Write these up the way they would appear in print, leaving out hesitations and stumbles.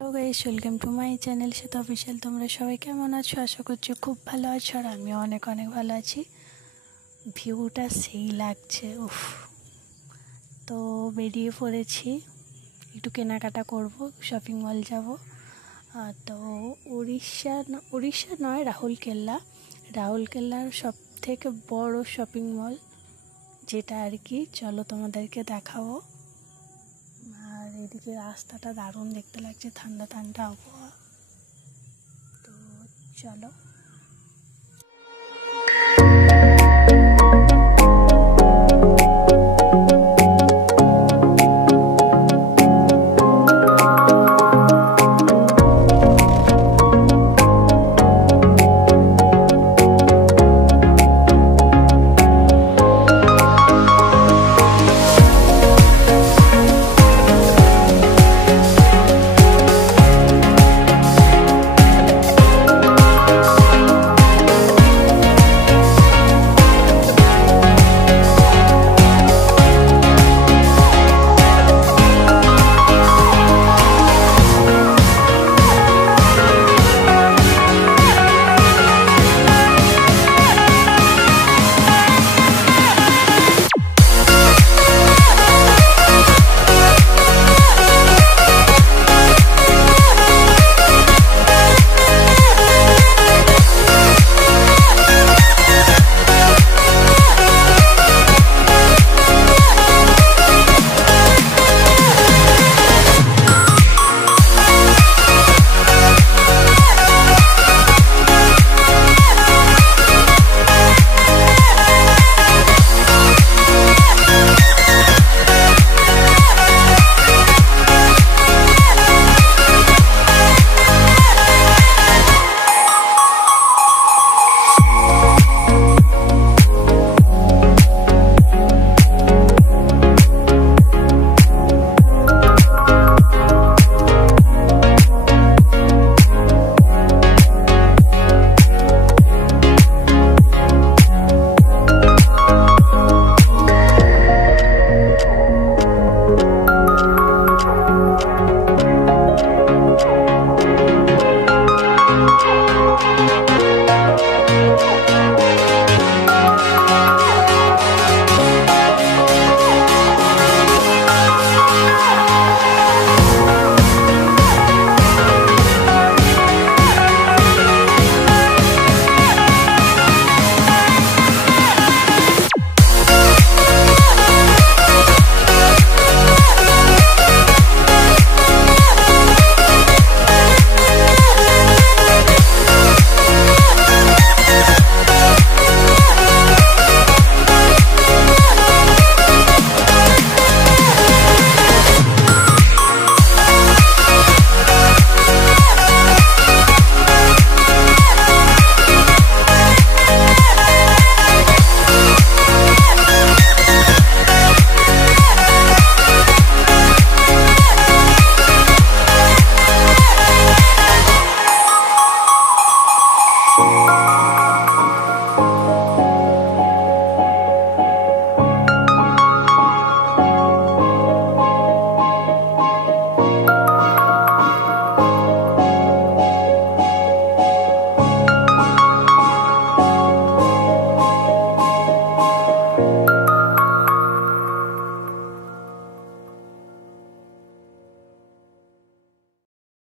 Hello guys, welcome to my channel Shweta official. তোমরা সবাই কেমন আছো? আশা করছি খুব ভালো আছো, আর আমিও অনেক ভালো আছি। ভিউটা সেই লাগছে, উফ। তো বেরিয়ে পড়েছি, একটু কেনাকাটা করব, শপিং মল যাব। তো উড়িষ্যা নয়, রাহুলকেল্লার সব থেকে বড় শপিং মল, যেটা আর কি। চলো তোমাদেরকে দেখাবো। আর এদিকে রাস্তাটা দারুণ দেখতে লাগছে, ঠান্ডা ঠান্ডা আবহাওয়া। তো চলো।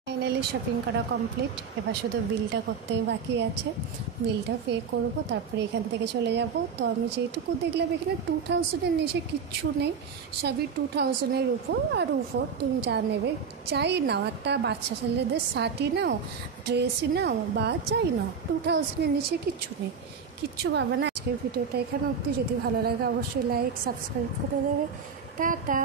ফাইনালি শপিং করা কমপ্লিট। এবার শুধু বিলটা করতেই বাকি আছে। বিলটা পে করব, তারপরে এখান থেকে চলে যাব। তো আমি যেটুকু দেখলাম এখানে 2000-এর নিচে কিচ্ছু নেই, সবই 2000-এর উপর। তুমি যা নেবে, যাই নাও, একটা বাচ্চা ছেলেদের শার্টই নাও, ড্রেসই নাও, বা যাই নাও, 2000-এর নিচে কিচ্ছু নেই, কিচ্ছু পাবে না। আজকের ভিডিওটা এখানে অবধি। যদি ভালো লাগে অবশ্যই লাইক সাবস্ক্রাইব করে দেবে। টাটা।